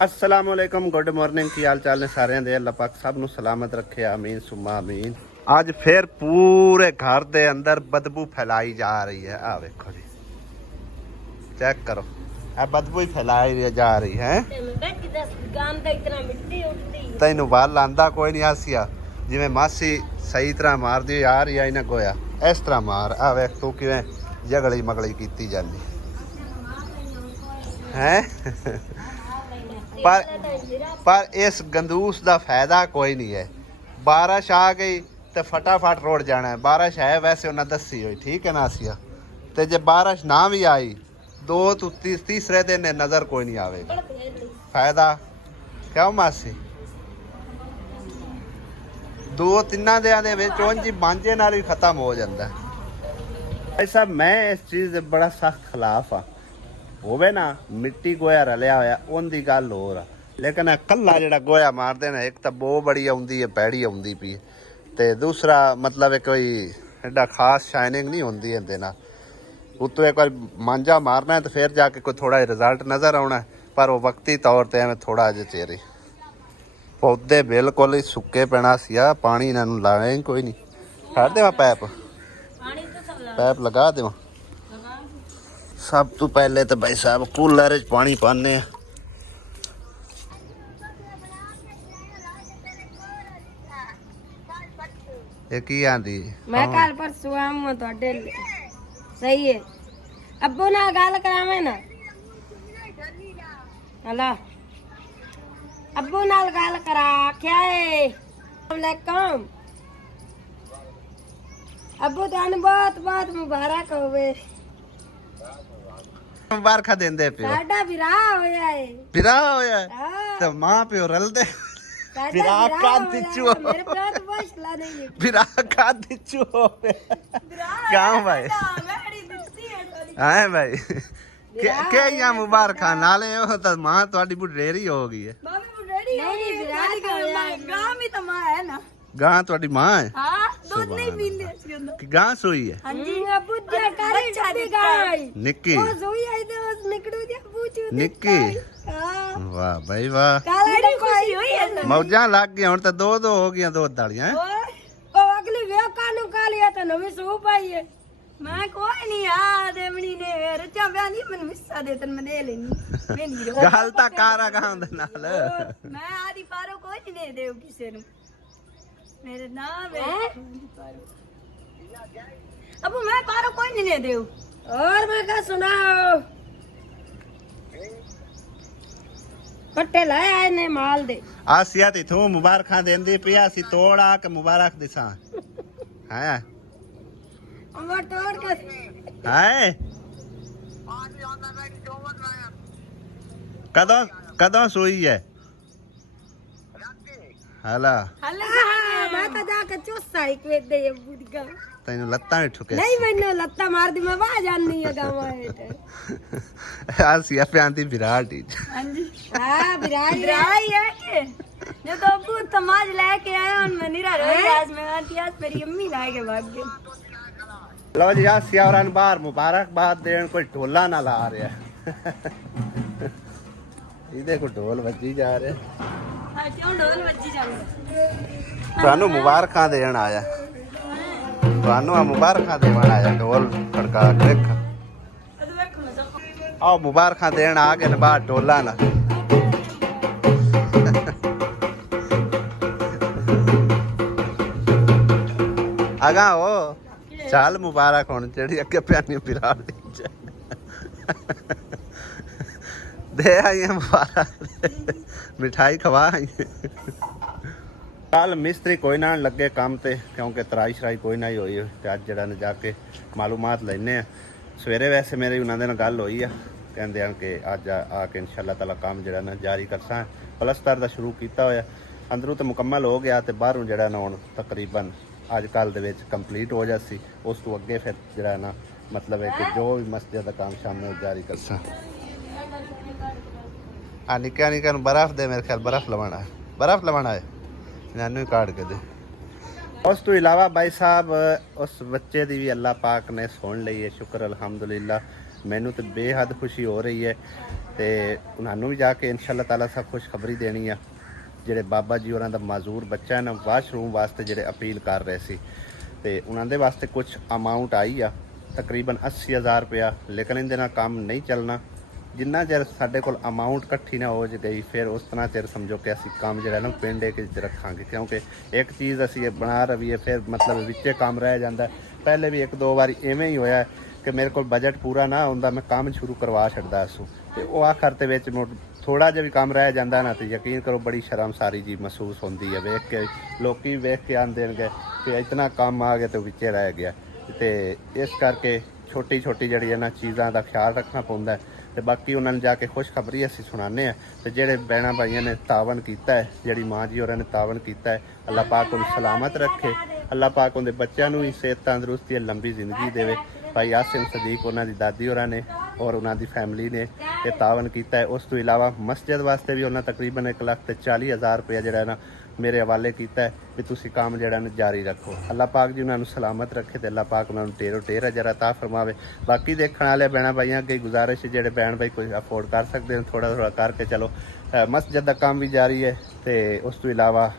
असलामुअलैकुम good morning की हाल चाल ने सारे दे अल्लाह पाक सब नु सलामत रखे आमीन सुम्मा आमीन। आज फिर पूरे घर दे अंदर बदबू फैलाई जा रही है। आ देखो जी चेक करो आ बदबू ही फैलाई जा रही है। तैनू बाल लांदा कोई नहीं आसिया जिवें मासी सही तरह मार दी आ रही है इन्हें गोया इस तरह मार। आ वेख तू किवें जगली मगली कीती जानी है। पर इस गंदूस का फायदा कोई नहीं है। बारिश आ गई तो फटाफट रोड जाना है। बारिश है वैसे उन्हें दसी हुई ठीक है ना आसिया। तो जे बारिश ना भी आई दो तो तीसरे दिन नज़र कोई नहीं आवेगा। फायदा क्यों मासी दो तिना दिया मांझे नाल ही खत्म हो जाता है। भाई साहब मैं इस चीज़ के बड़ा सख्त खिलाफ हाँ। होवे ना मिट्टी गोया रलिया होया उनकी गल होर आ लेकिन कल्ला जिहड़ा गोया मारदे ना एक तो बो बड़ी आउंदी है पैड़ी आउंदी पई ते दूसरा मतलब कोई एडा खास शाइनिंग नहीं होंदी इहदे नाल। उत्तों एक बार मांझा मारना है तो फिर जाके कोई थोड़ा रिजल्ट नज़र आना है पर वो वक्ती तौर पर एवं थोड़ा जिहा चेहरे पौधे बिल्कुल ही सुक्के पैना सिया। पानी इन्हों लाया ही कोई नहीं। छड़ देवां पैप लगा देवां। सब तो पहले तो भाई साहब कूलर च पानी पाने की आंदी मैं कल परसों आऊं ਤੁਹਾਡੇ सही है अब्बू ना गल करावे ना हला अब्बू नाल गल करा क्या है वालेकुम अब्बू ਤੁਹਾਨੂੰ बहुत बहुत मुबारक होवे। मुबारक देंदे पियो साडा विराह होया है। विराह होया तो मां पियो रलदे विराह का दिचू मेरे प्यो तो बसला नहीं विराह का दिचू गांव भाई हां भाई के या मुबारक नाले हो तो मां ਤੁਹਾਡੀ बुढ़ेरी हो गई है। मामी बुढ़ेरी नहीं विराह का गांव में तो मां है ना। गां ਤੁਹਾਡੀ मां है। हां दूध नहीं पींदे सी उन कि गां सोई है। हां जी अब्बू जा करे छाती गाय निक्की वो सोई आई ते उस निकड़ू दे पूछू निक्की हां वाह भाई वाह काला खुशी हुई है मौजां लग गई हुन तो दो हो गई दो दालियां। ओ अगली वे कानू कालिया तो नवी सूप आई है। मैं कोई नहीं आ देवनी ने रचा ब्यानी मन मिस्सा दे तन मैं दे लेनी मैं नहीं रो गल ता कारा गां दे नाल मैं आदी पारो कोई नहीं देव किसे नु मेरे नाम है अब मैं पारो कोई नहीं ले देव और मैं क्या सुनाओ पट्टे लाए आए ने माल दे आसिया ती तू मुबारक देंदी पिया सी तोड़ा के मुबारक दिसा हैं वो तोड़ के हैं कदों कदों सोई है हला हल्ला मैं तो जाके चुस्सा ही के दे बुड़गा तैनू लत्ता भी ठुके नहीं मैंने लत्ता मार दी मैं वहां जानी है गांव है आसिया पे आंदी विराट ही हां जी हां बिराई है के जो तो अब्बू तमाज लेके आए और मैं निरा रोई आज मैं आती आज मेरी अम्मी लाए के भाग गई। लो जी आसिया और बाहर मुबारकबाद देन कोई ढोला ना ला रहा है इधर को ढोल बजी जा रहे हां क्यों ढोल बजी जावे ਤੁਹਾਨੂੰ ਮੁਬਾਰਕਾਂ ਦੇਣ ਆਇਆ ਤੁਹਾਨੂੰ ਆ ਮੁਬਾਰਕਾਂ ਦੇਣ ਆਇਆ ਢੋਲ ਖੜਕਾ ਕੇ ਦੇਖ ਆ ਮੁਬਾਰਕਾਂ ਦੇਣ ਆ ਕੇ ਨਾ ਬਾਹਰ ਢੋਲਾ ਨਾ ਆਗਾ ਉਹ ਚੱਲ ਮੁਬਾਰਕ ਹੁਣ ਜਿਹੜੀ ਅੱਗੇ ਪਿਆਨੀ ਵਿਰਾੜ ਦੀ ਦੇ ਆਈ ਮੁਬਾਰਕ ਮਿਠਾਈ ਖਵਾ ਆਈ। कल मिस्त्री कोई ना लगे काम ते क्योंकि तराई शराई कोई ना ही हुई तो अज जरा जाके मालूमात लेने सवेरे वैसे मेरी उन्होंने गल हुई है कहते हैं कि अज आके इंशाअल्लाह ताला काम जरा ना जारी करसा पलस्तर का शुरू किया होया अंदरों तो मुकम्मल हो गया तो बाहरों जरा ना हुण तकरीबन अज कल दे विच कंप्लीट हो जासी उस तो अगे फिर जरा ना मतलब है कि जो भी मस्जिद का काम शाम में जारी करसा। हाँ निक्का निक्का बर्फ दे मेरे ख्याल बर्फ लवाना है इन्होंने काट के दे उस तो इलावा भाई साहब उस बच्चे की भी अल्लाह पाक ने सुन ली है शुक्र अल्हम्दुलिल्लाह। ਮੈਨੂੰ ਤੇ ਬੇਹੱਦ ਖੁਸ਼ੀ ਹੋ ਰਹੀ ਹੈ ਤੇ ਉਹਨਾਂ ਨੂੰ ਵੀ ਜਾ ਕੇ ਇਨਸ਼ਾਅੱਲਾ ਤਾਲਾ ਸਭ ਖੁਸ਼ਖਬਰੀ ਦੇਣੀ ਆ। ਜਿਹੜੇ ਬਾਬਾ ਜੀ ਹੋਰਾਂ ਦਾ ਮਾਜ਼ੂਰ ਬੱਚਾ ਹੈ ਨਾ, ਵਾਸ਼ਰੂਮ ਵਾਸਤੇ ਜਿਹੜੇ ਅਪੀਲ ਕਰ ਰਹੇ ਸੀ ਤੇ ਉਹਨਾਂ ਦੇ ਵਾਸਤੇ ਕੁਝ ਅਮਾਊਂਟ ਆਈ ਆ, ਤਕਰੀਬਨ 80,000 ਰੁਪਇਆ। ਲੇਕਿਨ ਇਹਦੇ ਨਾਲ ਕੰਮ ਨਹੀਂ ਚੱਲਣਾ ਜਿੰਨਾ ਚਿਰ ਸਾਡੇ ਕੋਲ ਅਮਾਊਂਟ ਇਕੱਠੀ ਨਾ ਹੋ ਗਈ, ਫਿਰ ਉਸ ਤਰ੍ਹਾਂ ਚਿਰ ਸਮਝੋ ਕਿ ਅਸੀਂ ਕੰਮ ਜਿਹੜਾ ਨਾ ਪਿੰਡ ਇੱਕ 'ਚ ਰੱਖਾਂਗੇ, ਕਿਉਂਕਿ ਇੱਕ ਚੀਜ਼ ਅਸੀਂ ਇਹ ਬਣਾ ਰਹੀਏ ਫਿਰ ਮਤਲਬ ਵਿੱਚੇ ਕੰਮ ਰਹਿ ਜਾਂਦਾ। ਪਹਿਲੇ ਵੀ 1-2 ਵਾਰੀ ਐਵੇਂ ਹੀ ਹੋਇਆ ਕਿ ਮੇਰੇ ਕੋਲ ਬਜਟ ਪੂਰਾ ਨਾ ਹੁੰਦਾ, ਮੈਂ ਕੰਮ ਸ਼ੁਰੂ ਕਰਵਾ ਛੱਡਦਾ ਸੂ ਤੇ ਉਹ ਆਖਰ ਦੇ ਵਿੱਚ ਥੋੜਾ ਜਿਹਾ ਵੀ ਕੰਮ ਰਹਿ ਜਾਂਦਾ ਨਾ ਤੇ ਯਕੀਨ ਕਰੋ ਬੜੀ ਸ਼ਰਮਸਾਰੀ ਜੀ ਮਹਿਸੂਸ ਹੁੰਦੀ ਹੈ। ਵੇਖ ਕੇ ਲੋਕੀ ਵੇਖ ਕੇ ਆਂਦੇ ਨੇ ਕਿ ਇਤਨਾ ਕੰਮ ਆ ਗਿਆ ਤੇ ਵਿੱਚੇ ਰਹਿ ਗਿਆ। ਤੇ ਇਸ ਕਰਕੇ ਛੋਟੀ ਛੋਟੀ ਜਿਹੜੀ ਇਹਨਾਂ ਚੀਜ਼ਾਂ ਦਾ ਖਿਆਲ ਰੱਖਣਾ ਪੈਂਦਾ ਤੇ ਬਾਕੀ ਉਹਨਾਂ ਨੂੰ ਜਾ ਕੇ ਖੁਸ਼ਖਬਰੀ ਅਸੀਂ ਸੁਣਾਉਂਦੇ ਹਾਂ। ਤੇ ਜਿਹੜੇ ਭੈਣਾਂ ਭਾਈਆਂ ਨੇ ਤਾਵਨ ਕੀਤਾ ਹੈ, ਜਿਹੜੀ ਮਾਂ ਜੀ ਹੋਰਾਂ ਨੇ ਤਾਵਨ ਕੀਤਾ ਹੈ, ਅੱਲਾਹ ਪਾਕ ਉਹਨੂੰ ਸਲਾਮਤ ਰੱਖੇ, ਅੱਲਾਹ ਪਾਕ ਉਹਦੇ ਬੱਚਿਆਂ ਨੂੰ ਵੀ ਸਿਹਤ ਤੰਦਰੁਸਤੀ ਲੰਬੀ ਜ਼ਿੰਦਗੀ ਦੇਵੇ। ਭਾਈ ਆਸਿਮ ਸਦੀਕ ਉਹਨਾਂ ਦੀ ਦਾਦੀ ਹੋਰਾਂ ਨੇ ਔਰ ਉਹਨਾਂ ਦੀ ਫੈਮਿਲੀ ਨੇ ਇਹ ਤਾਵਨ ਕੀਤਾ ਹੈ। ਉਸ ਤੋਂ ਇਲਾਵਾ ਮਸਜਿਦ ਵਾਸਤੇ ਵੀ ਉਹਨਾਂ ਤਕਰੀਬਨ 1,40,000 ਰੁਪਇਆ ਜਿਹੜਾ ਨਾ ਮੇਰੇ ਹਵਾਲੇ ਕੀਤਾ ਹੈ ਵੀ ਤੁਸੀਂ ਕੰਮ ਜਿਹੜਾ ਨਾ ਜਾਰੀ ਰੱਖੋ। ਅੱਲਾਹ ਪਾਕ ਜੀ ਉਹਨਾਂ ਨੂੰ ਸਲਾਮਤ ਰੱਖੇ ਤੇ ਅੱਲਾਹ ਪਾਕ ਉਹਨਾਂ ਨੂੰ ਢੇਰ ਅਜਰ ਅਤਾ ਫਰਮਾਵੇ। ਬਾਕੀ ਦੇਖਣ ਵਾਲੇ ਭੈਣਾਂ ਭਾਈਆਂ ਅੱਗੇ ਗੁਜ਼ਾਰਿਸ਼, ਜਿਹੜੇ ਭੈਣ ਭਾਈ ਕੋਈ ਅਫੋਰਡ ਕਰ ਸਕਦੇ ਨੇ ਥੋੜਾ ਕਰਕੇ ਚਲੋ, ਮਸਜਿਦ ਦਾ ਕੰਮ ਵੀ ਜਾਰੀ ਹੈ ਤੇ ਉਸ ਤੋਂ ਇਲਾਵਾ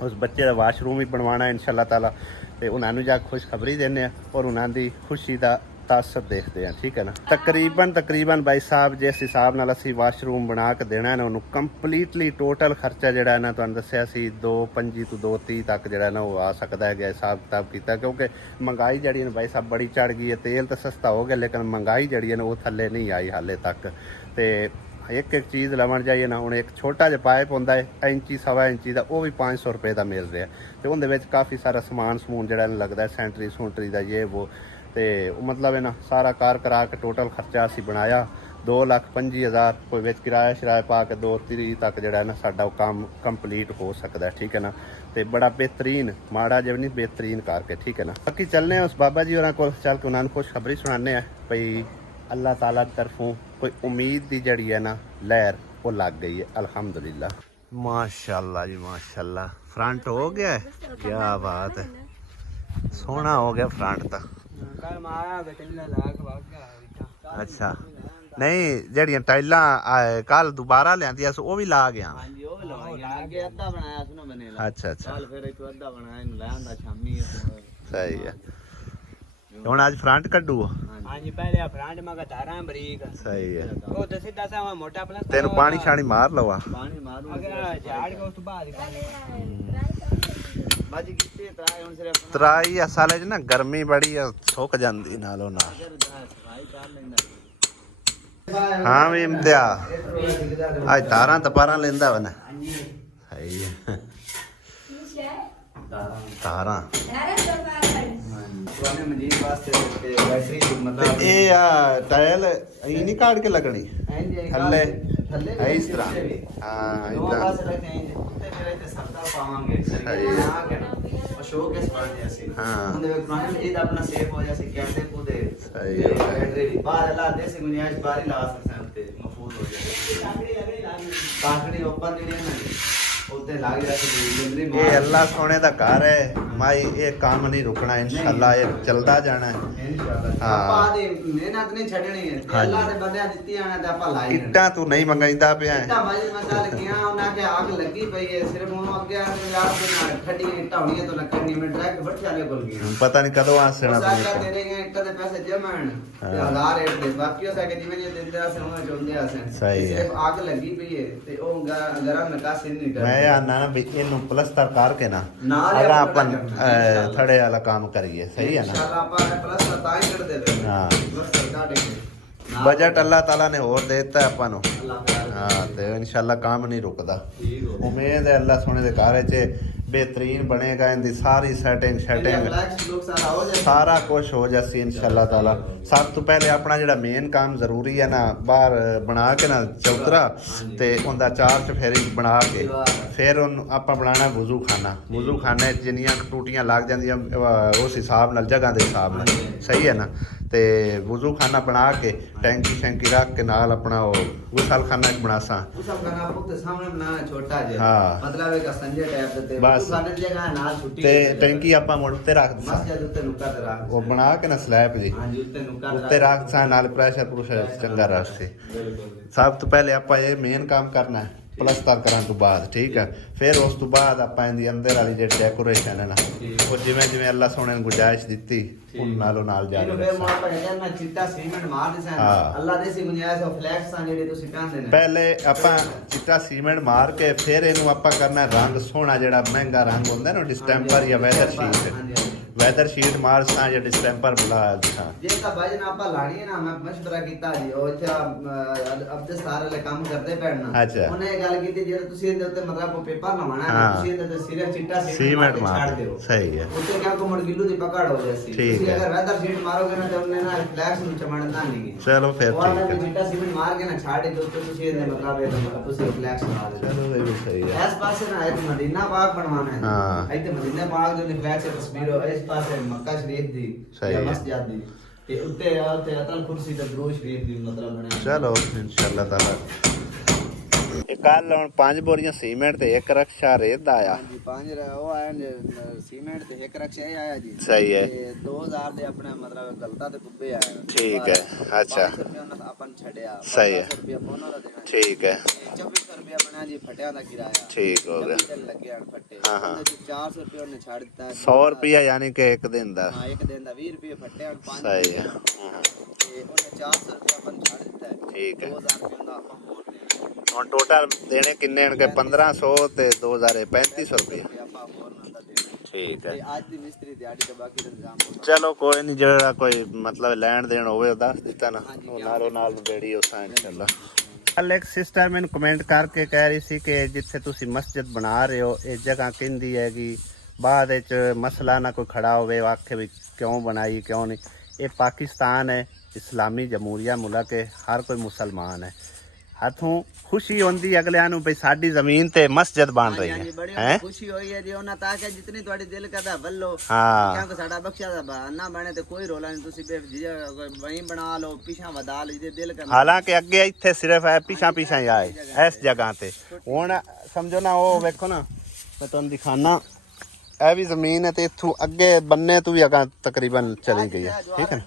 ਉਸ ਬੱਚੇ ਦਾ ਵਾਸ਼ਰੂਮ ਵੀ ਬਣਵਾਉਣਾ ਇਨਸ਼ਾਅੱਲਾ ਤਾਲਾ ਤੇ ਉਹਨਾਂ ਨੂੰ ਜਾ ਖੁਸ਼ਖਬਰੀ ਦਿੰਦੇ ਆ ਔਰ ਉਹਨਾਂ ਦੀ ਖੁਸ਼ੀ ਦਾ ਤਾਸਰ ਦੇਖਦੇ ਆ। ਠੀਕ ਹੈ ਨਾ। ਤਕਰੀਬਨ ਭਾਈ ਸਾਹਿਬ ਜਿਸ ਹਿਸਾਬ ਨਾਲ ਅਸੀਂ ਵਾਸ਼ਰੂਮ ਬਣਾ ਕੇ ਦੇਣਾ ਨਾ, ਉਹਨੂੰ ਕੰਪਲੀਟਲੀ ਟੋਟਲ ਖਰਚਾ ਜਿਹੜਾ ਨਾ ਤੁਹਾਨੂੰ ਦੱਸਿਆ ਸੀ 2.25 ਤੋਂ 2.30 ਤੱਕ ਜਿਹੜਾ ਨਾ ਉਹ ਆ ਸਕਦਾ ਹੈਗਾ। ਹਿਸਾਬ ਕਿਤਾਬ ਕੀਤਾ ਕਿਉਂਕਿ ਮਹਿੰਗਾਈ ਜਿਹੜੀ ਹੈ ਭਾਈ ਸਾਹਿਬ ਬੜੀ ਚੜ ਗਈ ਹੈ। ਤੇਲ ਤਾਂ ਸਸਤਾ ਹੋ ਗਿਆ ਲੇਕਿਨ ਮਹਿੰਗਾਈ ਜਿਹੜੀ ਹੈ ਨਾ ਉਹ ਥੱਲੇ ਨਹੀਂ ਆਈ ਹਾਲੇ ਤੱਕ। ਤੇ ਇੱਕ ਚੀਜ਼ ਲਵਣ ਜਾਈਏ ਨਾ, ਹੁਣ ਇੱਕ ਛੋਟਾ ਜਿਹਾ ਪਾਈਪ ਹੁੰਦਾ ਹੈ ਇੰਚੀ 1.25 ਇੰਚੀ ਦਾ, ਉਹ ਵੀ 500 ਰੁਪਏ ਦਾ ਮਿਲ ਰਿਹਾ ਤੇ ਉਹਦੇ ਵਿੱਚ ਕਾਫੀ ਸਾਰਾ ਸਮੂਨ ਜਿਹੜਾ ਲੱਗਦਾ ਸੈਂਟਰੀ ਦਾ ਇਹ ਉਹ ਤੇ ਉਹ ਮਤਲਬ ਹੈ ਨਾ ਸਾਰਾ ਕਾਰ ਕਰਾ ਕੇ ਟੋਟਲ ਖਰਚਾ ਅਸੀਂ ਬਣਾਇਆ 2,25,000। ਕੋਈ ਵਿੱਚ ਕਿਰਾਇਆ ਸ਼ਰਾਇਆ ਪਾ ਕੇ 2-3 ਤੱਕ ਜਿਹੜਾ ਨਾ ਸਾਡਾ ਉਹ ਕੰਮ ਕੰਪਲੀਟ ਹੋ ਸਕਦਾ। ਠੀਕ ਹੈ ਨਾ। ਤੇ ਬੜਾ ਬਿਹਤਰੀਨ, ਮਾੜਾ ਜਿਹਾ ਨਹੀਂ ਬਿਹਤਰੀਨ ਕਰਕੇ। ਠੀਕ ਹੈ ਨਾ। ਬਾਕੀ ਚੱਲਨੇ ਆ ਉਸ ਬਾਬਾ ਜੀ ਹੋਰਾਂ ਕੋਲ, ਚੱਲ ਕੇ ਉਹਨਾਂ ਨੂੰ ਖੁਸ਼ਖਬਰੀ ਸੁਣਾਉਂਦੇ ਆ ਭਈ ਅੱਲਾਹ ਤਾਲਾ ਦੀ ਤਰਫੋਂ ਕੋਈ ਉਮੀਦ ਦੀ ਜਿਹੜੀ ਹੈ ਨਾ ਲਹਿਰ ਉਹ ਲੱਗ ਗਈ ਹੈ ਅਲਹਮਦੁਲਿल्लाह। ਮਾਸ਼ਾਅੱਲਾ ਜੀ ਮਾਸ਼ਾਅੱਲਾ। ਫਰੰਟ ਹੋ ਗਿਆ, ਕੀ ਬਾਤ ਹੈ, ਸੋਹਣਾ ਹੋ ਗਿਆ ਫਰੰਟ ਤਾਂ। ਅੱਛਾ ਨਹੀਂ, ਜਿਹੜੀਆਂ ਟਾਈਲਾਂ ਕੱਲ ਦੁਬਾਰਾ ਲਿਆਂਦੀਆਂ ਸੀ ਉਹ ਵੀ ਲਾ ਗਿਆ। ਅੱਛਾ ਸਹੀ ਹੈ। ਹੁਣ ਅੱਜ ਫਰੰਟ ਕੱਢੂ। ਹਾਂਜੀ ਪਹਿਲੇ ਫਰੰਟ ਮਗਾ ਧਾਰਾਂ ਬਰੀਕ ਸਹੀ ਹੈ। ਉਹ ਤੇ ਸਿੱਧਾ ਸਾ ਮੋਟਾ ਪਲਸ ਤੈਨੂੰ ਪਾਣੀ ਛਾਣੀ ਮਾਰ ਲਵਾ। ਪਾਣੀ ਮਾਰੂ ਅਗਰ ਝਾੜ ਕੇ ਉਸ ਤੋਂ ਬਾਅਦ ਬਾਜੀ ਕਿਤੇ ਤਰਾਈ ਹੁਣ ਸਿਰਫ ਤਰਾਈ ਅਸਲ 'ਚ ਨਾ ਗਰਮੀ ਬੜੀ ਆ, ਸੁੱਕ ਜਾਂਦੀ ਨਾਲੋਂ ਨਾਲ। ਹਾਂ ਵੀ ਇਮਤਿਆ ਅੱਜ ਤਾਰਾਂ ਤਪਾਰਾਂ ਲੈਂਦਾ ਵਾ ਨਾ। ਸਹੀ ਹੈ। ਤਾਰਾਂ ਪੁਰਾਣੇ ਮਜੀਦ ਵਾਸਤੇ ਤੇ ਬੈਟਰੀ ਮਤਲਬ ਇਹ ਆ ਟਾਇਲ ਇਹ ਨਹੀਂ ਕਾੜ ਕੇ ਲੱਗਣੀ ਥੱਲੇ ਇਸ ਤਰ੍ਹਾਂ। ਹਾਂ ਇਦਾਂ ਪਾਸ ਰੱਖੇ ਤੇ ਫਿਰ ਇੱਥੇ ਸਰਦਾ ਪਾਵਾਂਗੇ ਅਸ਼ੋਕ ਇਸ ਪਾਣੇ ਅਸੀਂ ਉਹਦੇ ਵਿੱਚ ਪੁਰਾਣੇ ਮਜੀਦ ਆਪਣਾ ਸੇਵ ਹੋ ਜਾਸੇ ਕੈਸੇ ਕੋਦੇ ਸਹੀ ਹੈ। ਬੈਟਰੀ ਬਾਹਰ ਲਾ ਦੇ ਸੀ ਗੁੰਜਾਇਸ਼ ਬਾਹਰ ਲਾ ਸਕਦੇ ਹਾਂ ਤੇ ਮਫੂਜ਼ ਹੋ ਜਾਏ। ਕਾਕੜੀ ਓਪਨ ਜਿਹੜੀ ਹੈ ਨਾ ਉੱਤੇ ਲੱਗ ਜਾਂਦੀ ਹੈ। ਇਹ ਅੱਲਾ ਸੋਹਣੇ ਦਾ ਘਰ ਹੈ ਮਾਈ, ਇਹ ਕੰਮ ਨਹੀਂ ਰੁਕਣਾ ਇਨਸ਼ਾਅੱਲਾ, ਇਹ ਚੱਲਦਾ ਜਾਣਾ ਹੈ ਇਨਸ਼ਾਅੱਲਾ। ਆਪਾਂ ਦੀ ਮਿਹਨਤ ਨਹੀਂ ਛੱਡਣੀ ਹੈ ਤੇ ਅੱਲਾ ਦੇ ਬੰਦਿਆਂ ਦਿੱਤੀਆਂ ਨੇ ਤੇ ਆਪਾਂ ਲਾਈ ਇੱਟਾਂ ਤੂੰ ਨਹੀਂ ਮੰਗਾਈਂਦਾ ਪਿਆ ਇੱਟਾਂ ਮਾਜੀ ਮਸਾਲ ਗਿਆ ਉਹਨਾਂ ਕੇ ਅੱਗ ਲੱਗੀ ਪਈ ਹੈ ਸਿਰਫ ਉਹਨੂੰ ਅੱਗੇ ਯਾਰ ਦੇ ਨਾਲ ਠੱਡੀਆਂ ਢਾਉਣੀਆਂ ਤੋਂ ਲੱਗਣੀ ਮੈਂ ਡਾਇਰੈਕਟ ਵੱਟ ਚਾਲੇ ਕੋਲ ਗਿਆ। ਪਤਾ ਨਹੀਂ ਕਦੋਂ ਆਸਣਾ ਸਾਡਾ ਤੇਰੇ ਗਏ ਇੱਟਾਂ ਦੇ ਪੈਸੇ ਜਮਣ ਤੇ 1000 ਰੇਟ ਦੇ ਬਾਕੀ ਉਹ ਸਾਡੇ ਜਿਵੇਂ ਜੇ ਦਿੰਦੇ ਆ ਉਹਨਾਂ ਚੋਂਦੇ ਆ ਸਨ। ਸਹੀ ਹੈ। ਸਿਰਫ ਅੱਗ ਲੱਗੀ ਪਈ ਹੈ ਤੇ ਉਹ ਗਰਮ ਨਿਕਾਸੀ ਨਹੀਂ ਕਰ ਮੈਂ ਆਨਾ ਨਾ ਵੀ ਇਹਨੂੰ ਪਲਸਤਰ ਕਰਕੇ ਨਾ ਨਾਲ ਅਗਰ ਆਪਾਂ ਥੜੇ ਵਾਲਾ ਕੰਮ ਕਰੀਏ। ਸਹੀ ਹੈ ਨਾ। ਇਨਸ਼ਾਅੱਲਾ ਆਪਾਂ ਪਲੱਸ ਤਾਂ ਹੀ ਕਰ ਦੇਵੇ। ਹਾਂ ਪਲੱਸ ਕੱਢ ਕੇ ਬਜਟ ਅੱਲਾਹ ਤਾਲਾ ਨੇ ਹੋਰ ਦੇ ਦਿੱਤਾ ਆਪਾਂ ਨੂੰ। ਅੱਲਾਹ ਹਾਂ ਤੇ ਇਨਸ਼ਾਅੱਲਾ ਕੰਮ ਨਹੀਂ ਰੁਕਦਾ। ਠੀਕ ਹੋ ਉਮੀਦ ਹੈ ਅੱਲਾਹ ਸੋਹਣੇ ਦੇ ਘਰ 'ਚ ਬਿਹਤਰੀਨ ਬਣੇਗਾ। ਇਹਦੀ ਸਾਰੀ ਸੈਟਿੰਗ ਸਾਰਾ ਕੁਝ ਹੋ ਜਾਸੀ ਇਨਸ਼ਾਅੱਲਾ ਤਾਲਾ। ਸਭ ਤੋਂ ਪਹਿਲੇ ਆਪਣਾ ਜਿਹੜਾ ਮੇਨ ਕੰਮ ਜ਼ਰੂਰੀ ਹੈ ਨਾ, ਬਾਹਰ ਬਣਾ ਕੇ ਨਾ ਚੌਤਰਾ ਤੇ ਉਹਦਾ ਚਾਰ ਚਫੇਰੀ ਬਣਾ ਕੇ ਫਿਰ ਉਹਨੂੰ ਆਪਾਂ ਬਣਾਉਣਾ ਵਜ਼ੂ ਖਾਨਾ 'ਚ ਜਿੰਨੀਆਂ ਟੂਟੀਆਂ ਲੱਗ ਜਾਂਦੀਆਂ ਉਸ ਹਿਸਾਬ ਨਾਲ, ਜਗ੍ਹਾ ਦੇ ਹਿਸਾਬ ਨਾਲ। ਸਹੀ ਹੈ ਨਾ। ਤੇ ਵਜ਼ੂ ਖਾਨਾ ਬਣਾ ਕੇ ਟੈਂਕੀ ਰੱਖ ਕੇ ਨਾਲ ਆਪਣਾ ਉਹ ਗੁਸਲ ਖਾਨਾ ਬਣਾਸਾਂ। ਗੁਸਲ ਖਾਨਾ ਪੁੱਤ ਸਾਹਮਣੇ ਬਣਾਣਾ ਛੋਟਾ ਜਿਹਾ, ਹਾਂ ਮਤਲਬ ਇੱਕ ਸੰਜੇ ਟਾਈਪ ਦੇ ਬਸ ਬਸ ਸਾਡੇ ਜਗ੍ਹਾ ਨਾਲ ਛੁੱਟੀ ਤੇ ਟੈਂਕੀ ਆਪਾਂ ਮੁੜ ਉੱਤੇ ਰੱਖ ਦਿੱਤਾ ਮਸਜਿਦ ਉੱਤੇ ਨੁੱਕਰ ਤੇ ਰੱਖ ਉਹ ਬਣਾ ਕੇ ਨਾ ਸਲੈਬ ਜੀ ਹਾਂਜੀ ਉੱਤੇ ਨੁੱਕਰ ਉੱਤੇ ਰੱਖਦਾ ਨਾਲ ਪ੍ਰੈਸ਼ਰ ਚੰਗਾ ਰਸਤੇ ਸਭ ਤੋਂ ਪਹਿਲੇ ਆਪਾਂ ਇਹ ਮੇਨ ਕੰਮ ਕਰਨਾ ਹੈ ਪਲਸਤਰ ਕਰਨ ਤੋਂ ਬਾਅਦ ਠੀਕ ਹੈ ਫਿਰ ਉਸ ਤੋਂ ਬਾਅਦ ਆਪਾਂ ਇਹਦੀ ਅੰਦਰ ਵਾਲੀ ਜਿਹੜੀ ਡੈਕੋਰੇਸ਼ਨ ਹੈ ਨਾ ਉਹ ਜਿਵੇਂ ਜਿਵੇਂ ਅੱਲਾ ਸੋਹਣੇ ਨੇ ਗੁੰਜਾਇਸ਼ ਦਿੱਤੀ ਉਹਨਾਂ ਨਾਲੋਂ ਨਾਲ ਜਾ ਇਹਨੂੰ ਫਿਰ ਮਾਰ ਪੈ ਗਿਆ ਮੈਂ ਚਿੱਟਾ ਸੀਮੈਂਟ ਮਾਰ ਦਿਸਾਂ ਅੱਲਾ ਦੇ ਸੀ ਗੁੰਜਾਇਸ਼ ਉਹ ਫਲੈਕਸ ਆ ਜਿਹੜੇ ਤੁਸੀਂ ਕਹਿੰਦੇ ਨੇ ਪਹਿਲੇ ਆਪਾਂ ਚਿੱਟਾ ਸੀਮੈਂਟ ਮਾਰ ਕੇ ਫਿਰ ਇਹਨੂੰ ਆਪਾਂ ਕਰਨਾ ਰੰਗ ਸੋਹਣਾ ਜਿਹੜਾ ਮਹਿੰਗਾ ਰੰਗ ਹੁੰਦਾ ਨਾ ਡਿਸਟੈਂਪਰ ਜਾਂ ਵੈਦਰ ਸ਼ੀਟ ਮਾਰਸਾਂ ਜਾਂ ਡਿਸਟੈਂਪਰ ਬੁਲਾ ਦਿਸਾਂ ਜੇ ਤਾਂ ਭਾਈ ਨਾ ਆਪਾਂ ਲਾਣੀ ਹੈ ਨਾ ਮੈਂ ਮਸ਼ਵਰਾ ਕੀਤਾ ਜੀ ਉਹ ਇੱਥੇ ਅਬਦੇ ਸਾਰੇ ਕੰਮ ਕਰਦੇ ਪੈਣਾ ਉਹਨੇ ਇਹ ਗੱਲ ਕੀਤੀ ਜੇ ਤੁਸੀਂ ਇਹਦੇ ਉੱਤੇ ਮਤਲਬ ਉਹ ਪੇਪਰ ਲਵਾਣਾ ਤੁਸੀਂ ਇਹਦੇ ਤੇ ਸਿਰੇ ਚਿੱਟਾ ਸੀਮੈਂਟ ਮਾਰ ਦਿਓ ਸਹੀ ਹੈ ਉੱਤੇ ਕਿਆ ਕੋ ਮੜ ਗਿੱਲੂ ਦੀ ਪਕੜ ਹੋ ਜਾਸੀ ਤੁਸੀਂ ਅਗਰ ਵੈਦਰ ਸ਼ੀਟ ਮਾਰੋਗੇ ਨਾ ਤੇ ਉਹਨੇ ਨਾ ਫਲੈਕਸ ਨੂੰ ਚਮੜਨਾ ਨਹੀਂ ਚਲੋ ਫਿਰ ਠੀਕ ਹੈ ਚਿੱਟਾ ਸੀਮੈਂਟ ਮਾਰ ਕੇ ਨਾ ਛਾੜੇ ਦੇ ਉੱਤੇ ਤੁਸੀਂ ਇਹਦੇ ਮਤਲਬ ਇਹ ਮਤਲਬ ਤੁਸੀਂ ਫਲੈਕਸ ਲਾ ਦਿਓ ਚਲੋ ਇਹ ਵੀ ਸਹੀ ਹੈ ਇਸ ਪਾਸੇ ਨਾ ਇਹ ਮਦੀਨਾ ਬਾਗ ਬਣਵਾਣਾ ਹੈ ਹਾਂ ਇੱਥੇ ਮਦੀਨਾ ਬਾਗ ਦੇ ਫਲੈਕਸ ਦੀ ਤਸਵੀਰ ਹੋ ਇਸ ਪਾਸੇ ਮੱਕਾ ਸ਼ਰੀਫ ਦੀ ਜਾਂ ਮਸਜਿਦ ਦੀ ਤੇ ਉੱਤੇ ਅਤਲ ਕੁਰਸੀ ਤੇ ਦਰੂਦ ਸ਼ਰੀਫ ਦੀ ਮਤਲਬ ਬਣਿਆ ਚਲੋ ਇਨਸ਼ਾਅੱਲਾ ਤਾਲਾ ਇਹ ਕੱਲ ਹੁਣ 5 ਬੋਰੀਆਂ ਸੀਮੈਂਟ ਤੇ ਇੱਕ ਰਕਸ਼ਾ ਰੇਤ ਦਾ ਆਇਆ ਹਾਂਜੀ 5 ਉਹ ਆਇਆ ਸੀਮੈਂਟ ਤੇ ਇੱਕ ਰਕਸ਼ਾ ਇਹ ਆਇਆ ਜੀ ਸਹੀ ਹੈ ਤੇ 2000 ਦੇ ਆਪਣਾ ਮਤਲਬ ਗਲਤਾ ਤੇ ਕੁੱਬੇ ਆਇਆ ਠੀਕ ਹੈ ਅੱਛਾ ਆਪਾਂ ਛੱਡਿਆ ਸਹੀ ਹੈ ਰੁਪਏ ਉਹਨਾਂ ਦਾ ਦੇਣਾ ਠੀਕ ਹੈ 2400 ਰੁਪਏ ਬਣਾ ਜੀ ਫਟਿਆਂ ਦਾ ਕਿਰਾਇਆ ਠੀਕ ਹੋ ਗਿਆ ਲੱਗਿਆ ਫੱਟੇ ਹਾਂ 400 ਰੁਪਏ ਉਹਨੇ ਛੱਡ ਦਿੱਤਾ 100 ਰੁਪਏ ਯਾਨੀ ਕਿ ਇੱਕ ਦਿਨ ਦਾ ਹਾਂ ਇੱਕ ਦਿਨ ਦਾ 20 ਰੁਪਏ ਫੱਟੇ 5 ਸਹੀ ਹੈ ਤੇ ਉਹਨੇ 400 ਰੁਪਏ ਆਪਾਂ ਛੱਡ ਦਿੱਤਾ ਠੀਕ ਹੈ 2000 ਰੁਪਏ ਦਾ ਆਪਾਂ ਹੋਰ ਹੁਣ ਟੋਟਲ ਦੇਣੇ ਕਿੰਨੇ ਹੋਣਗੇ 1500 ਤੇ 2000 3500 ਰੁਪਏ ਠੀਕ ਹੈ ਅੱਜ ਦੀ ਮਿਸਤਰੀ ਦਿਹਾੜੀ ਤੇ ਬਾਕੀ ਦਾ ਇੰਤਜ਼ਾਮ ਚਲੋ ਕੋਈ ਨਹੀਂ ਜਿਹੜਾ ਕੋਈ ਮਤਲਬ ਲੈਣ ਦੇਣ ਹੋਵੇ ਉਹ ਦੱਸ ਦਿੱਤਾ ਨਾ ਨਾਲੋਂ ਨਾਲ ਬੇੜੀ ਉਸਾਂ ਇਨਸ਼ਾਅੱਲਾ ਕੱਲ ਇੱਕ ਸਿਸਟਰ ਮੈਨੂੰ ਕਮੈਂਟ ਕਰਕੇ ਕਹਿ ਰਹੀ ਸੀ ਕਿ ਜਿੱਥੇ ਤੁਸੀਂ ਮਸਜਿਦ ਬਣਾ ਰਹੇ ਹੋ ਇਹ ਜਗ੍ਹਾ ਕਿੰਦੀ ਹੈਗੀ ਬਾਅਦ ਵਿੱਚ ਮਸਲਾ ਨਾ ਕੋਈ ਖੜਾ ਹੋਵੇ ਆਖੇ ਵੀ ਕਿਉਂ ਬਣਾਈ ਕਿਉਂ ਨਹੀਂ ਇਹ ਪਾਕਿਸਤਾਨ ਹੈ ਇਸਲਾਮੀ ਜਮਹੂਰੀਆ ਮੁਲਕ ਹੈ ਹਰ ਕੋਈ ਮੁਸਲਮਾਨ ਹੈ ਹੱਥੋਂ ਖੁਸ਼ੀ ਹੁੰਦੀ ਅਗਲਿਆਂ ਨੂੰ ਵੀ ਸਾਡੀ ਜ਼ਮੀਨ ਤੇ ਮਸਜਿਦ ਬਣ ਰਹੀ ਹੈ ਖੁਸ਼ੀ ਹੋਈ ਹੈ ਜੀ ਉਹਨਾਂ ਤਾਂ ਕਿ ਜਿੰਨੀ ਤੁਹਾਡੀ ਦਿਲ ਕਰਦਾ ਵੱਲੋ ਕਿਉਂਕਿ ਸਾਡਾ ਬਖਸ਼ਾ ਦਾ ਨਾ ਬਣੇ ਤੇ ਕੋਈ ਰੋਲਾ ਨਹੀਂ ਤੁਸੀਂ ਵਹੀਂ ਬਣਾ ਲਓ ਪਿਛਾਂ ਵਧਾ ਲਓ ਜੇ ਦਿਲ ਕਰਦਾ ਹਾਲਾਂਕਿ ਅੱਗੇ ਇੱਥੇ ਸਿਰਫ ਹੈ ਪਿਛਾਂ ਹੀ ਆਏ ਇਸ ਜਗ੍ਹਾ ਤੇ ਹੁਣ ਸਮਝੋ ਨਾ ਉਹ ਵੇਖੋ ਨਾ ਮੈਂ ਤੁਹਾਨੂੰ ਦਿਖਾਣਾ ਇਹ ਵੀ ਜ਼ਮੀਨ ਹੈ ਤੇ ਇੱਥੋਂ ਅੱਗੇ ਬੰਨੇ ਤੋਂ ਵੀ ਅਗਾ ਤਕਰੀਬਨ ਚਲੀ ਗਈ ਹੈ ਠੀਕ ਹੈ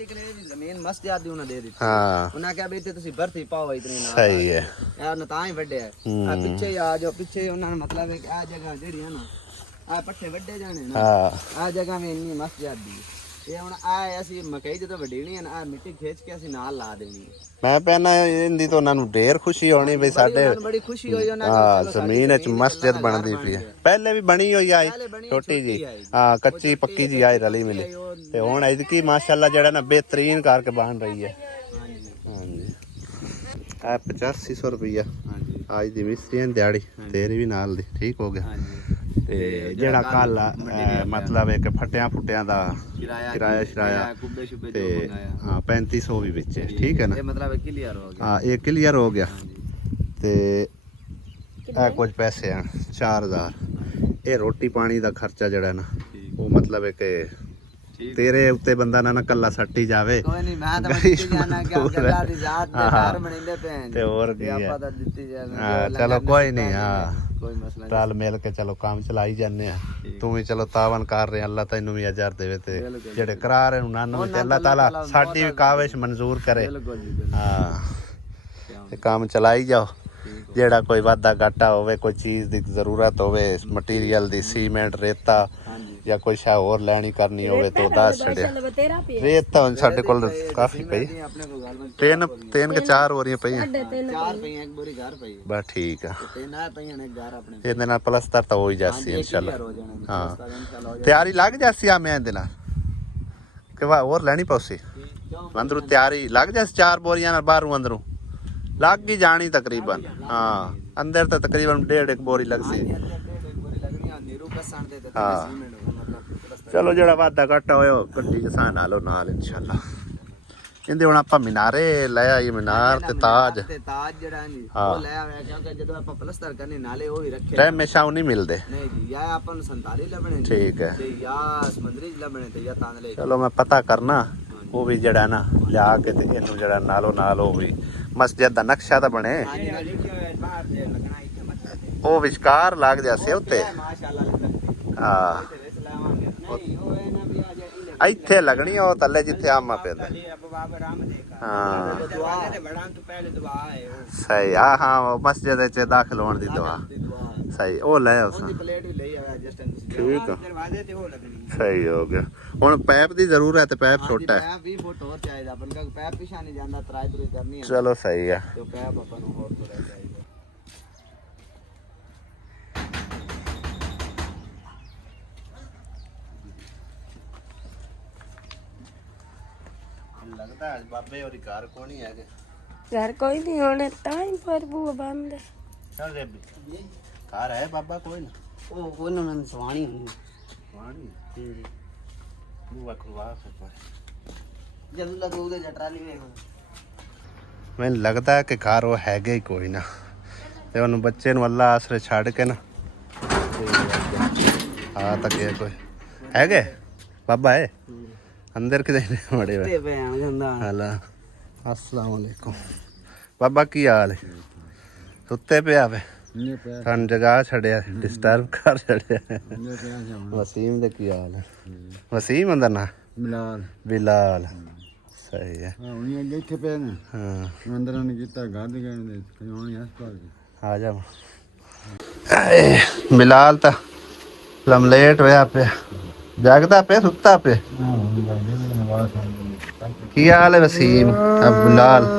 ਜ਼ਮੀਨ ਮਸਜਿਦ ਦੀ ਉਹਨਾਂ ਦੇ ਦਿੱਤੀ ਹਾਂ ਉਹਨਾਂ ਕਿਹਾ ਵੀ ਇੱਥੇ ਤੁਸੀਂ ਭਰਤੀ ਪਾਓ ਇਤਨੀ ਨਾ ਸਹੀ ਹੈ ਇਹ ਨਾ ਤਾਂ ਹੀ ਵੱਡਿਆ ਆ ਪਿੱਛੇ ਆ ਜੋ ਪਿੱਛੇ ਉਹਨਾਂ ਨੇ ਮਤਲਬ ਹੈ ਕਿ ਆ ਜਗ੍ਹਾ ਜਿਹੜੀ ਹੈ ਨਾ ਆ ਪੱਠੇ ਵੱਡੇ ਜਾਣੇ ਨਾ ਆ ਜਗ੍ਹਾ ਵੀ ਇੰਨੀ ਮਸਜਿਦ ਦੀ ਇਹ ਹੁਣ ਆ ਅਸੀਂ ਮਕਈ ਜਦੋਂ ਵਢੀਣੀ ਹੈ ਨਾ ਆ ਮਿੱਟੀ ਖਿੱਚ ਕੇ ਅਸੀਂ ਨਾਲ ਲਾ ਦੇਣੀ ਮੈਂ ਪਹਿਲਾਂ ਇਹਦੀ ਤਾਂ ਉਹਨਾਂ ਨੂੰ ਢੇਰ ਖੁਸ਼ੀ ਹੋਣੀ ਵੀ ਸਾਡੇ ਬੜੀ ਖੁਸ਼ੀ ਹੋਈ ਉਹਨਾਂ ਨੂੰ ਜ਼ਮੀਨ ਵਿੱਚ ਮਸਜਿਦ ਬਣਦੀ ਪਈ ਹੈ ਪਹਿਲੇ ਵੀ ਬਣੀ ਹੋਈ ਆਈ ਛੋਟੀ ਜੀ ਹਾਂ ਕੱਚੀ ਪੱਕੀ ਜੀ ਆਈ ਰਲੀ ਮਿਲੀ ਤੇ ਹੁਣ ਐਤਕੀ ਮਾਸ਼ਾਅੱਲਾ ਜਿਹੜਾ ਨਾ ਬਿਹਤਰੀਨ ਕਰਕੇ ਬਣ ਰਹੀ ਹੈ ਹਾਂਜੀ ਆ 8500 ਰੁਪਇਆ ਅੱਜ ਦੀ ਮਿਸਤਰੀਆਂ ਦੀ ਦਿਹਾੜੀ ਤੇਰੀ ਵੀ ਨਾਲ ਦੀ ਠੀਕ ਹੋ ਗਿਆ ਤੇ ਜਿਹੜਾ ਕੱਲ ਮਤਲਬ ਇੱਕ ਫਟਿਆਂ ਦਾ ਕਿਰਾਇਆ ਤੇ ਹਾਂ 3500 ਵੀ ਵਿੱਚ ਹੈ ਠੀਕ ਹੈ ਨਾ ਇਹ ਮਤਲਬ ਕਲੀਅਰ ਹੋ ਗਿਆ ਹਾਂ ਇਹ ਕਲੀਅਰ ਹੋ ਗਿਆ ਤੇ ਇਹ ਕੁਝ ਪੈਸੇ ਆ 4000 ਇਹ ਰੋਟੀ ਪਾਣੀ ਦਾ ਖਰਚਾ ਜਿਹੜਾ ਨਾ ਉਹ ਮਤਲਬ ਹੈ ਕਿ ਤੇਰੇ ਉੱਤੇ ਬੰਦਾ ਨਾ ਕੱਲਾ ਸੱਟੀ ਜਾਵੇ ਕੋਈ ਨਹੀਂ ਮੈਂ ਤਾਂ ਦਿੱਤੀ ਜਾਣਾ ਕਿ ਗੱਲਾਂ ਦੀ ਜ਼ਾਤ ਦੇ ਘਰ ਬਣਿੰਦੇ ਪੈਣ ਤੇ ਹੋਰ ਕੀ ਆਪਾਂ ਤਾਂ ਦਿੱਤੀ ਜਾਣਾ ਹਾਂ ਚਲੋ ਕੋਈ ਨਹੀਂ ਹਾਂ ਕੋਈ ਮਸਲਾ ਨਹੀਂ ਰਲ ਮਿਲ ਕੇ ਚਲੋ ਕੰਮ ਚਲਾਈ ਜਾਂਦੇ ਆ ਤੂੰ ਵੀ ਚਲੋ ਤਾਵਨ ਕਰ ਰਿਹਾ ਅੱਲਾ ਤੈਨੂੰ ਵੀ ਅਜਰ ਦੇਵੇ ਤੇ ਜਿਹੜੇ ਕਰਾ ਰਹੇ ਨੂੰ ਨਾਨੂ ਤੇ ਅੱਲਾ ਤਾਲਾ ਸਾਡੀ ਵੀ ਕਾਵਿਸ਼ ਮਨਜ਼ੂਰ ਕਰੇ ਹਾਂ ਤੇ ਕੰਮ ਚਲਾਈ ਜਾਓ ਜਿਹੜਾ ਕੋਈ ਵਾਧਾ ਘਾਟਾ ਹੋਵੇ ਕੋਈ ਚੀਜ਼ ਦੀ ਜ਼ਰੂਰਤ ਹੋਵੇ ਮਟੀਰੀਅਲ ਦੀ ਸੀਮੈਂਟ ਰੇਤਾ ਜਾਂ ਕੋਈ ਸ਼ਾ ਹੋਰ ਲੈਣੀ ਕਰਨੀ ਹੋਵੇ ਤਾਂ ਦੱਸ ਛੱਡਿਆ ਰੇਤ ਤਾਂ ਸਾਡੇ ਕੋਲ ਕਾਫੀ ਪਈ ਤਿੰਨ ਕਿ ਚਾਰ ਬੋਰੀਆਂ ਪਈਆਂ ਚਾਰ ਪਈਆਂ ਇੱਕ ਬੋਰੀ ਘਰ ਪਈ ਬਸ ਠੀਕ ਆ ਤਿੰਨ ਆ ਪਈਆਂ ਨੇ ਘਰ ਆਪਣੇ ਇਹਦੇ ਨਾਲ ਪਲਸਤਰ ਤਾਂ ਹੋ ਹੀ ਜਾਸੀ ਇਨਸ਼ਾਅੱਲਾ ਹਾਂ ਤਿਆਰੀ ਲੱਗ ਜਾਸੀ ਆ ਮੈਂ ਇਹਦੇ ਨਾਲ ਕਿ ਵਾ ਹੋਰ ਲੈਣੀ ਪਊਸੀ ਅੰਦਰੋਂ ਤਿਆਰੀ ਲੱਗ ਜਾਸੀ ਚਾਰ ਬੋਰੀਆਂ ਨਾਲ ਬਾਹਰੋਂ ਅੰਦਰੋਂ ਲੱਗ ਹੀ ਜਾਣੀ ਤਕਰੀਬਨ ਹਾਂ ਅੰਦਰ ਤਾਂ ਤਕਰੀਬਨ 1.5 ਬੋਰੀ ਲੱਗ ਸੀ ਹਾਂ ਚਲੋ ਜਿਹੜਾ ਵਾਧਾ ਘਾਟਾ ਹੋਇਆ ਗੱਡੀ ਕਿਸਾਨ ਨਾਲੋਂ ਨਾਲ ਇਨਸ਼ਾਅੱਲਾ ਕਹਿੰਦੇ ਹੁਣ ਆਪਾਂ ਮਿਨਾਰੇ ਲੈ ਆਈ ਮਿਨਾਰ ਤੇ ਤਾਜ ਜਿਹੜਾ ਜੀ ਉਹ ਲੈ ਆਇਆ ਕਿਉਂਕਿ ਜਦੋਂ ਆਪਾਂ ਪਲਸਤਰ ਕਰਨੇ ਨਾਲੇ ਉਹ ਹੀ ਰੱਖੇ ਟਾਈਮ ਮੇਸ਼ਾ ਉਹ ਨਹੀਂ ਮਿਲਦੇ ਨਹੀਂ ਜੀ ਜਾਂ ਆਪਾਂ ਨੂੰ 47 ਲੱਭਣੇ ਠੀਕ ਹੈ ਤੇ ਜਾਂ ਸਮੁੰਦਰੀ ਲੱਭਣੇ ਤੇ ਜਾਂ ਤਾਂਦਲੇ ਚਲੋ ਮੈਂ ਪਤਾ ਕਰਨਾ ਉਹ ਵੀ ਜਿਹੜਾ ਨਾ ਲਿਆ ਕੇ ਤੇ ਇਹਨੂੰ ਜਿਹੜਾ ਨਾਲੋਂ ਨਾਲ ਉਹ ਵੀ ਮਸਜਿਦ ਦਾ ਨਕਸ਼ਾ ਤਾਂ ਬਣੇ ਉਹ ਵਿਚਕਾਰ ਲੱਗ ਜਾਸੇ ਉੱਤੇ ਹਾਂ ਇੱਥੇ ਲੱਗਣੀ ਉਹ ਥੱਲੇ ਜਿੱਥੇ ਆਮਾ ਪੈਂਦਾ ਹਾਂ ਸਹੀ ਆ ਹਾਂ ਮਸਜਿਦ ਚ ਦਾਖਲ ਹੋਣ ਦੀ ਦੁਆ ਸਹੀ ਉਹ ਲੈ ਉਸ ਠੀਕ ਆ ਸਹੀ ਹੋ ਗਿਆ ਹੁਣ ਪੈਪ ਦੀ ਜ਼ਰੂਰਤ ਹੈ ਪੈਪ ਛੋਟਾ ਹੈ 20 ਫੁੱਟ ਹੋਰ ਚਾਹੀਦਾ ਬਲਕਿ ਪੈਪ ਪਿਛਾ ਨਹੀਂ ਜਾਂਦਾ ਤਰਾਈ ਤੁਰੀ ਕਰਨੀ ਹੈ ਚਲੋ ਸਹੀ ਆ ਤੇ ਪੈਪ ਆਪਾਂ ਨੂੰ ਹੋਰ ਥੋੜਾ ਚਾਹੀਦਾ ਲੱਗਦਾ ਅੱਜ ਬਾਬੇ ਹੋਰੀ ਘਰ ਕੋਣੀ ਹੈਗੇ घर कोई नहीं होने टाइम पर बुआ बंद है ਚੱਲ ਰੇ ਘਰ ਹੈ ਬਾਬਾ ਕੋਈ ਨਾ ਉਹ ਉਹਨਾਂ ਨੂੰ ਸਵਾਣੀ ਹੁੰਦੀ ਵਾਣੀ ਬੂਆ ਖੁਲਵਾ ਸਕਦਾ ਜਦੋਂ ਲੱਗੂ ਉਹਦੇ ਜਟਰਾਲੀ ਵੇਖ ਮੈਨੂੰ ਲੱਗਦਾ ਕਿ ਘਰ ਉਹ ਹੈਗੇ ਹੀ ਕੋਈ ਨਾ ਤੇ ਉਹਨੂੰ ਬੱਚੇ ਨੂੰ ਅੱਲਾ ਆਸਰੇ ਛੱਡ ਕੇ ਨਾ ਆ ਤੱਕ ਕੋਈ ਹੈਗੇ ਬਾਬਾ ਹੈ ਅੰਦਰ ਕਿਦੇ ਨੇ ਮੜੇ ਵੇ ਤੇ ਭੈਣ ਜਾਂਦਾ ਹਾਲਾ अस्सलाम वालेकुम बाबा की हाल है सुते पे आवे थान जगह छड़िया डिस्टर्ब कर छड़िया वसीम दे की हाल है वसीम अंदर ना ਬਿਲਾਲ बिलाल सही है ਹਾਂ ਉਹਨੇ ਅੱਗੇ ਇੱਥੇ ਪਏ ਨੇ हाँ ਅੰਦਰਾਂ ਨੇ ਕੀਤਾ ਗੱਦ ਗਏ ਨੇ ਕਹਾਣੀ ਹਸਪਤਾਲ आ जा बिलाल ता लमलेट होया पे जागदा पे सुता पे की हाल है वसीम अब बिलाल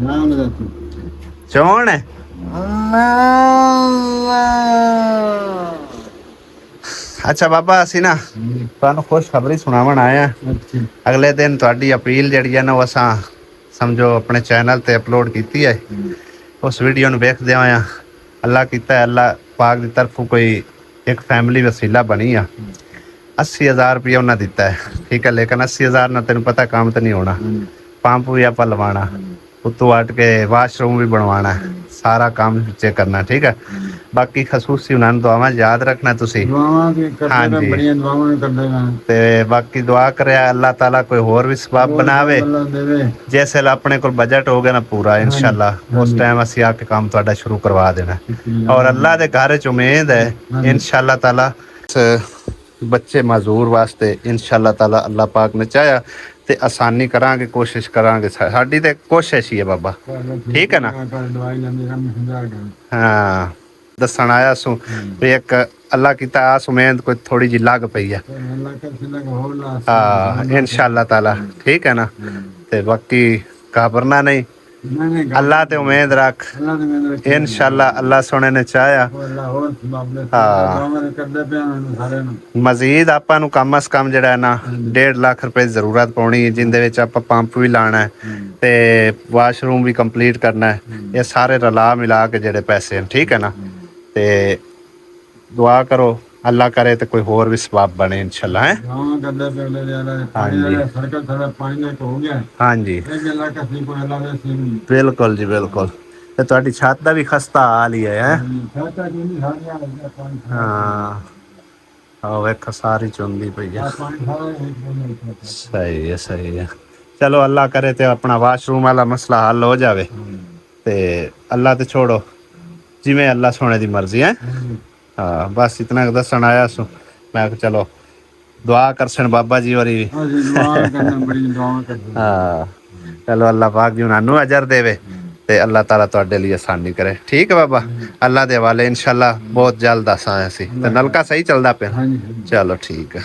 ਨਾਮ ਦਾ ਤੂੰ चौन है अच्छा बाबा ਅਸੀਂ ਨਾ ਤੁਹਾਨੂੰ ਖੁਸ਼ਖਬਰੀ ਸੁਣਾਉਣ ਆਇਆ ਅੱਛਾ ਅਗਲੇ ਦਿਨ ਤੁਹਾਡੀ ਅਪੀਲ ਜਿਹੜੀ ਹੈ ਨਾ ਉਹ ਅਸਾਂ ਸਮਝੋ ਆਪਣੇ ਚੈਨਲ ਤੇ ਅਪਲੋਡ ਕੀਤੀ ਹੈ ਉਸ ਵੀਡੀਓ ਨੂੰ ਵੇਖਦੇ ਹੋਇਆ ਅੱਲਾ ਕੀਤਾ ਹੈ, ਅੱਲਾ ਪਾਕ ਦੀ ਤਰਫੋਂ ਕੋਈ ਇੱਕ ਫੈਮਿਲੀ ਵਸੀਲਾ ਬਣੀ ਆ 80,000 ਰੁਪਏ ਉਹਨਾਂ ਦਿੱਤਾ ਹੈ ਠੀਕ ਹੈ ਲੇਕਿਨ 80,000 ਨਾਲ ਤੈਨੂੰ ਪਤਾ ਕੰਮ ਤਾਂ ਨਹੀਂ ਹੋਣਾ ਪੰਪ ਵੀ ਆਪਾਂ ਲਵਾਉਣਾ ਉੱਤੋਂ ਹਟ ਕੇ ਵਾਸ਼ਰੂਮ ਵੀ ਬਣਵਾਉਣਾ ਸਾਰਾ ਕੰਮ ਵਿੱਚੇ ਕਰਨਾ ਠੀਕ ਹੈ ਬਾਕੀ ਖਸੂਸੀ ਉਹਨਾਂ ਨੂੰ ਦੁਆਵਾਂ ਯਾਦ ਰੱਖਣਾ ਤੁਸੀਂ ਦੁਆਵਾਂ ਵੀ ਕਰਦੇ ਹਾਂਜੀ। ਨੇ ਬੜੀਆਂ ਦੁਆਵਾਂ ਕਰਦੇ ਨੇ ਤੇ ਬਾਕੀ ਦੁਆ ਕਰਿਆ ਅੱਲਾਹ ਤਾਲਾ ਕੋਈ ਹੋਰ ਵੀ ਸਬਬ ਬਣਾਵੇ ਅੱਲਾ ਦੇਵੇ ਜੈਸੇ ਆਪਣੇ ਕੋਲ ਬਜਟ ਹੋ ਗਿਆ ਨਾ ਪੂਰਾ ਇਨਸ਼ਾਅੱਲਾ ਉਸ ਟਾਈਮ ਅਸੀਂ ਆ ਕੇ ਕੰਮ ਤੁਹਾਡਾ ਸ਼ੁਰੂ ਕਰਵਾ ਦੇਣਾ ਔਰ ਅੱਲਾਹ ਦੇ ਘਰ ਚ ਉਮੀਦ ਹੈ ਇਨਸ਼ਾਅੱਲਾ ਤਾਲਾ ਬੱਚੇ ਮਜ਼ਦੂਰ ਵਾਸਤੇ ਇਨਸ਼ਾਅੱਲਾ ਤਾਲਾ ਅੱਲਾਹ ਪਾਕ ਨੇ ਚਾਹਿਆ ਤੇ ਆਸਾਨੀ ਕਰਾਂਗੇ ਕੋਸ਼ਿਸ਼ ਕਰਾਂਗੇ ਸਾਡੀ ਤੇ ਕੋਸ਼ਿਸ਼ ਹੀ ਹੈ ਬਾਬਾ ਠੀਕ ਹੈ ਨਾ ਦਵਾਈ ਲੈਂਦੇ ਕੰਮ ਹੁੰਦਾ ਹਾਂ ਦੱਸਣ ਆਇਆ ਸੂ ਵੀ ਇੱਕ ਅੱਲਾਹ ਕੀਤਾ ਆਸ ਉਮੀਦ ਕੋਈ ਥੋੜੀ ਜਿਹੀ ਲੱਗ ਪਈ ਹੈ ਅੱਲਾ ਕਰ ਸਿੱਧਾ ਹੋਰ ਲਾ ਹਾਂ ਇਨਸ਼ਾਅੱਲਾ ਤਾਲਾ ਠੀਕ ਹੈ ਨਾ ਤੇ ਬਾਕੀ ਘਬਰਨਾ ਨਹੀਂ ਨਹੀਂ ਅੱਲਾਹ ਤੇ ਉਮੀਦ ਰੱਖ ਅੱਲਾ ਦੇ ਮੈਨੂੰ ਇਨਸ਼ਾਅੱਲਾ ਅੱਲਾਹ ਸੋਹਣੇ ਨੇ ਚਾਹਿਆ ਅੱਲਾ ਹੋਰ ਸਬਬ ਲੈ ਹਾਂ। ਦੁਆਵਾਂ ਕਰਦੇ ਪਿਆ ਨੇ ਸਾਰੇ ਨੂੰ ਮਜ਼ੀਦ ਆਪਾਂ ਨੂੰ ਕਮ ਅਸ ਕਮ ਜਿਹੜਾ ਹੈ ਨਾ 1.5 ਲੱਖ ਰੁਪਏ ਦੀ ਜ਼ਰੂਰਤ ਪਾਉਣੀ ਹੈ ਜਿੰਦੇ ਵਿੱਚ ਆਪਾਂ ਪੰਪ ਵੀ ਲਾਣਾ ਹੈ ਤੇ ਵਾਸ਼ਰੂਮ ਵੀ ਕੰਪਲੀਟ ਕਰਨਾ ਹੈ ਇਹ ਸਾਰੇ ਰਲਾ ਮਿਲਾ ਕੇ ਜਿਹੜੇ ਪੈਸੇ ਹਨ ਠੀਕ ਹੈ ਨਾ ਤੇ ਦੁਆ ਕਰੋ ਅੱਲਾਹ ਕਰੇ ਤੇ ਕੋਈ ਹੋਰ ਵੀ ਸਬਬ ਬਣੇ ਇਨਸ਼ਾਅੱਲਾ ਹੈ ਦੁਆਵਾਂ ਕਰਦੇ ਪਏ ਨੇ ਅੱਲਾ ਦੇ ਪਾਣੀ ਦਾ ਸਰਕਲ ਸਾਰਾ ਪਾਣੀ ਨਾਲ ਹੋ ਗਿਆ ਹਾਂਜੀ ਇਹ ਅੱਲਾ ਕਸੀ ਕੋਈ ਅੱਲਾ ਦੇ ਸੀ ਬਿਲਕੁਲ ਜੀ ਬਿਲਕੁਲ ਤੇ ਤੁਹਾਡੀ ਛੱਤ ਦਾ ਵੀ ਖਸਤਾ ਹਾਲ ਹੀ ਹੈ ਸਾਤਾ ਜੀ ਨਹੀਂ ਸਾਰੀਆਂ ਪਾਣੀ ਹਾਂ ਆਹ ਵੇਖ ਸਾਰੀ ਚੁੰਦੀ ਪਈ ਹੈ ਪਾਣੀ ਸਾਰਾ ਸਹੀ ਹੈ ਚਲੋ ਅੱਲਾਹ ਕਰੇ ਤੇ ਆਪਣਾ ਵਾਸ਼ਰੂਮ ਵਾਲਾ ਮਸਲਾ ਹੱਲ ਹੋ ਜਾਵੇ ਤੇ ਅੱਲਾਹ ਤੇ ਛੋੜੋ ਜਿਵੇਂ ਅੱਲਾਹ ਸੋਹਣੇ ਦੀ ਮਰਜ਼ੀ ਹੈ ਹਾਂ ਬਸ ਇਤਨਾ ਕੁ ਦੱਸਣ ਆਇਆ ਸੋ ਮੈਂ ਕਿਹਾ ਚਲੋ ਦੁਆ ਕਰਸਣ ਬਾਬਾ ਜੀ ਹੋਰੀ ਵੀ ਅਸੀਂ ਦੁਆ ਕਰਨਾ ਬੜੀ ਦੁਆ ਕਰਦੇ ਹਾਂ ਚਲੋ ਅੱਲਾਹ ਪਾਕ ਜੀ ਉਹਨਾਂ ਨੂੰ ਅਜਰ ਦੇਵੇ ਤੇ ਅੱਲਾਹ ਤਾਲਾ ਤੁਹਾਡੇ ਲਈ ਆਸਾਨੀ ਕਰੇ ਠੀਕ ਹੈ ਬਾਬਾ ਅੱਲਾਹ ਦੇ ਹਵਾਲੇ ਇਨਸ਼ਾਅੱਲਾ ਬਹੁਤ ਜਲਦ ਆਸਾਂ ਅਸੀਂ ਤੇ ਨਲਕਾ ਸਹੀ ਚੱਲਦਾ ਪਿਆ ਹਾਂਜੀ ਚਲੋ ਠੀਕ ਹੈ